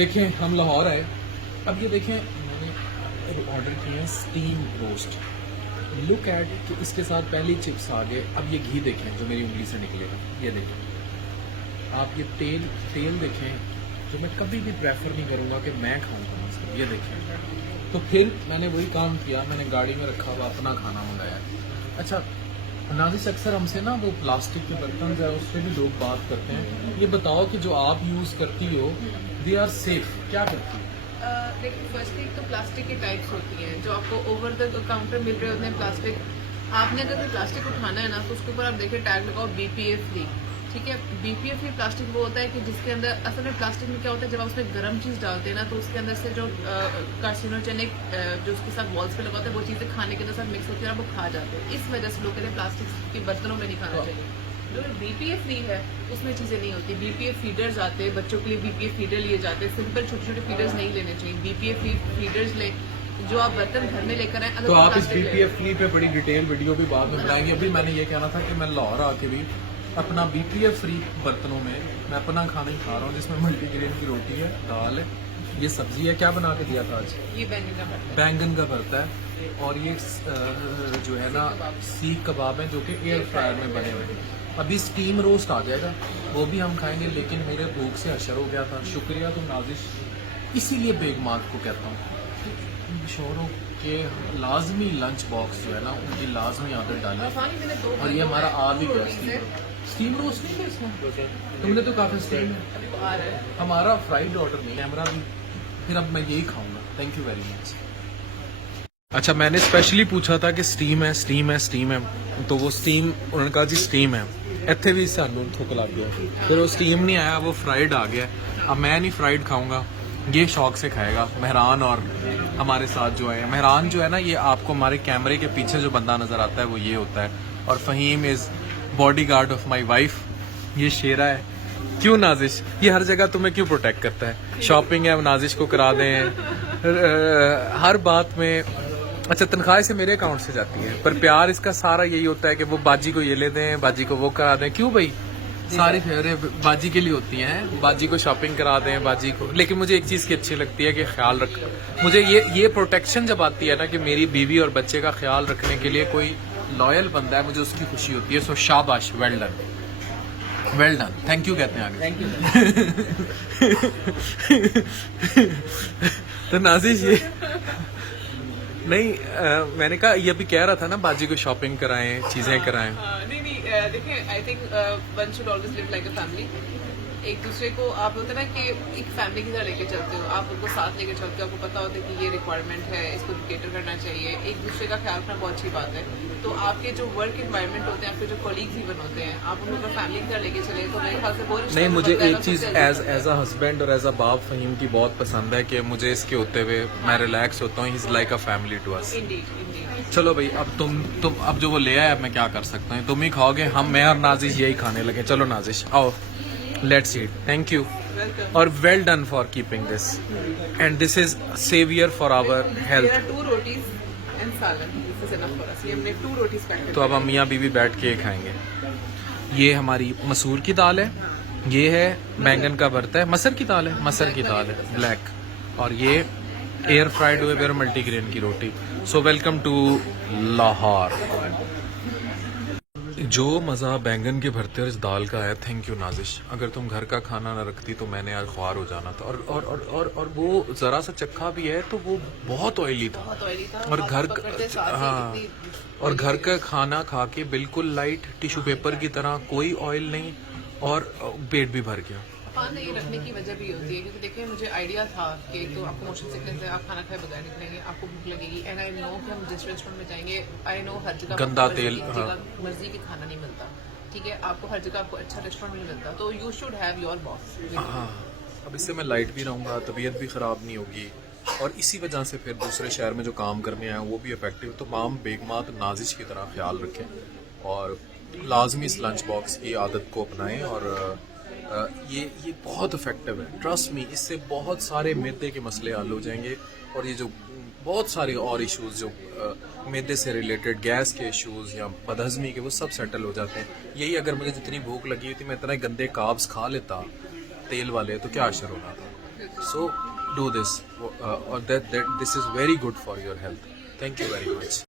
देखें हम लाहौर आए। अब ये देखें मैंने ऑर्डर किए हैं स्टीम रोस्ट। लुक एट कि इसके साथ पहली चिप्स आ गए। अब ये घी देखें जो मेरी उंगली से निकलेगा, ये देखें आप। ये तेल देखें जो मैं कभी भी प्रेफर नहीं करूँगा कि मैं खाऊंगा इसको। ये देखें। तो फिर मैंने वही काम किया, मैंने गाड़ी में रखा हुआ अपना खाना मंगाया। अच्छा नाजिश, अक्सर हमसे ना वो प्लास्टिक के बर्तन है उससे भी लोग बात करते हैं। ये बताओ कि जो आप यूज़ करती हो दे आर सेफ, क्या करती हो? देखिए फर्स्टली तो प्लास्टिक की टाइप्स होती हैं जो आपको ओवर द काउंटर मिल रहे होते हैं प्लास्टिक। आपने अगर कोई प्लास्टिक उठाना है ना तो उसके ऊपर आप देखिए टैग लगाओ BPA फ्री। ठीक है, BPA फ्री प्लास्टिक वो होता है कि जिसके अंदर असल में प्लास्टिक में क्या होता है, जब आप उसमें गर्म चीज़ डालते हैं ना तो उसके अंदर से जो कार्सिनोजेनिक जो उसके साथ वॉल्स पे लगाते हैं वो चीज़ें खाने के अंदर साथ मिक्स होती है और वो खा जाते हैं। इस वजह से लोग कहते हैं प्लास्टिक के बर्तनों में नहीं खाना चाहिए। जो BPA फ्री है उसमें चीज़ें नहीं होती। BPA फीडर्स आते हैं, बच्चों के लिए BPA फीडर लिए जाते हैं। सिंपल छोटे छोटे फीडर्स नहीं लेने चाहिए, BPA फ्री फीडर्स लें जो आप बर्तन घर में लेकर आए। तो आप इस BPA फ्री पे बड़ी डिटेल वीडियो भी बाद में बनाएंगे। अभी मैंने ये कहना था कि मैं लाहौर आके भी अपना BPA फ्री बर्तनों में मैं अपना खाना ही खा रहा हूँ, जिसमें मल्टीग्रेन की रोटी है, दाल है, ये सब्जी है। क्या बना के दिया था आज? ये बैंगन का भरता है। बैंगन का भरता है और ये जो है ना सीख कबाब है जो कि एयर फ्रायर में बने हुए हैं। अभी स्टीम रोस्ट आ जाएगा, वो भी हम खाएंगे। लेकिन मेरे भूख से हशर हो गया था। शुक्रिया तुम नाजिश, इसीलिए बेगमात को कहता हूँ शोरों के लाजमी लंच बॉक्स जो है ना उनकी लाजमी आदत डालें। और ये हमारा आ भी गया स्टीम रोस्ट नहीं है इसमें, तुमने तो काफी स्टीम है। हमारा फ्राइड ऑर्डर नहीं, कैमरा भी। फिर अब मैं यही खाऊंगा। Thank you very much. अच्छा मैंने स्पेशली पूछा था कि स्टीम है स्टीम है स्टीम है, तो वो स्टीम उन्होंने कहा जी स्टीम है। इतने भी सानू थुक लग गया, फिर वो स्टीम नहीं आया, वो फ्राइड आ गया। अब मैं नहीं फ्राइड खाऊंगा, ये शौक से खाएगा मेहरान। और हमारे साथ जो है मेहरान जो है ना, ये आपको हमारे कैमरे के पीछे जो बंदा नजर आता है वो ये होता है। और Faheem is bodyguard of my wife. ये शेरा है। क्यों नाजिश, ये हर जगह तुम्हें क्यों प्रोटेक्ट करता है? शॉपिंग है नाजिश को करा दें हर बात में। अच्छा तनख्वाह से मेरे अकाउंट से जाती है, पर प्यार इसका सारा यही होता है कि वो बाजी को ये ले दें, बाजी को वो करा दें। क्यों भाई, सारी फेवरेट बाजी के लिए होती हैं, बाजी को शॉपिंग करा दें, बाजी को। लेकिन मुझे एक चीज़ की अच्छी लगती है कि ख्याल रख, मुझे ये प्रोटेक्शन जब आती है ना कि मेरी बीवी और बच्चे का ख्याल रखने के लिए कोई लॉयल बंदा है, मुझे उसकी खुशी होती है। सो शाबाश, well done, well done, thank you कहते हैं आगे। Thank you. तो नाजिश ये नहीं मैंने कहा ये भी कह रहा था ना बाजी को शॉपिंग कराएं, चीजें कराएं। नहीं देखिए I think one should always live like a family. एक दूसरे को आप होता है ना कि एक फैमिली की तरह लेके चलते हो, आप उनको साथ लेके चलते हो, आपको पता होता है कि ये रिक्वायरमेंट है, इसको कैटर करना चाहिए। एक दूसरे का ख्याल रखना बहुत अच्छी बात है। तो आपके जो वर्क एनवायरनमेंट होते हैं, आपके जो कॉलीग्स इवन होते हैं, आप उनको फैमिली की तरह लेके चले तो मेरे ख्याल से वो नहीं, मुझे एक चीज एज अ हस्बैंड और एज अ बाप फहीम की बहुत पसंद है कि मुझे इसके होते हुए मैं रिलैक्स होता हूँ। He is like a family to us. चलो भाई, अब तुम अब जो वो ले आया मैं क्या कर सकता हूँ, तुम ही खाओगे, मैं और नाजिश यही खाने लगे। चलो नाजिश आओ, लेट्स ईट। थैंक यू और well done for keeping this and this is saviour for our health. तो अब हम मियाँ बीवी बैठ के खाएंगे। ये हमारी मसूर की दाल है, ये है बैंगन का भरता है, मसर की दाल है, मसर की दाल है ब्लैक, और ये एयर फ्राइड हुए बेर मल्टीग्रेन की रोटी। So welcome to Lahore. जो मज़ा बैंगन के भरते और इस दाल का है, थैंक यू नाजिश। अगर तुम घर का खाना ना रखती तो मैंने आज ख्वार हो जाना था। और वो ज़रा सा चखा भी है तो वो बहुत ऑयली था। और घर का खाना खा के बिल्कुल लाइट टिश्यू पेपर की तरह, कोई ऑयल नहीं, और पेट भी भर गया। खाना ये रखने की वजह भी होती है क्योंकि देखिए मुझे आइडिया था कि तो आपको मोशन सिकनेस है, आप खाना खाए बगैर निकलेंगे, आपको भूख लगेगी। एंड आई नो कि हम जिस रेस्टोरेंट में जाएंगे, आई नो हर जगह गंदा तेल, मर्जी की खाना नहीं मिलता। ठीक है, आपको हर जगह आपको अच्छा रेस्टोरेंट नहीं मिलता, तो you should have your boss. हाँ, अब इससे मैं लाइट भी रहूँगा, तबीयत भी ख़राब नहीं होगी, और इसी वजह से फिर दूसरे शहर में जो काम करने आए वो भी इफेक्टिव। तो माम बेगमात नाजिश की तरह ख्याल रखें और लाजमी इस लंच बॉक्स की आदत को अपनाएं। और ये बहुत इफेक्टिव है, ट्रस्ट मी। इससे बहुत सारे मैदे के मसले हल हो जाएंगे, और ये जो बहुत सारे और इश्यूज जो मैदे से रिलेटेड, गैस के इश्यूज या बदहजमी के, वो सब सेटल हो जाते हैं। यही अगर मुझे जितनी भूख लगी थी मैं इतना गंदे काब्स खा लेता तेल वाले, तो क्या असर होना था। So do this, or that this is very good for your health. Thank you very much.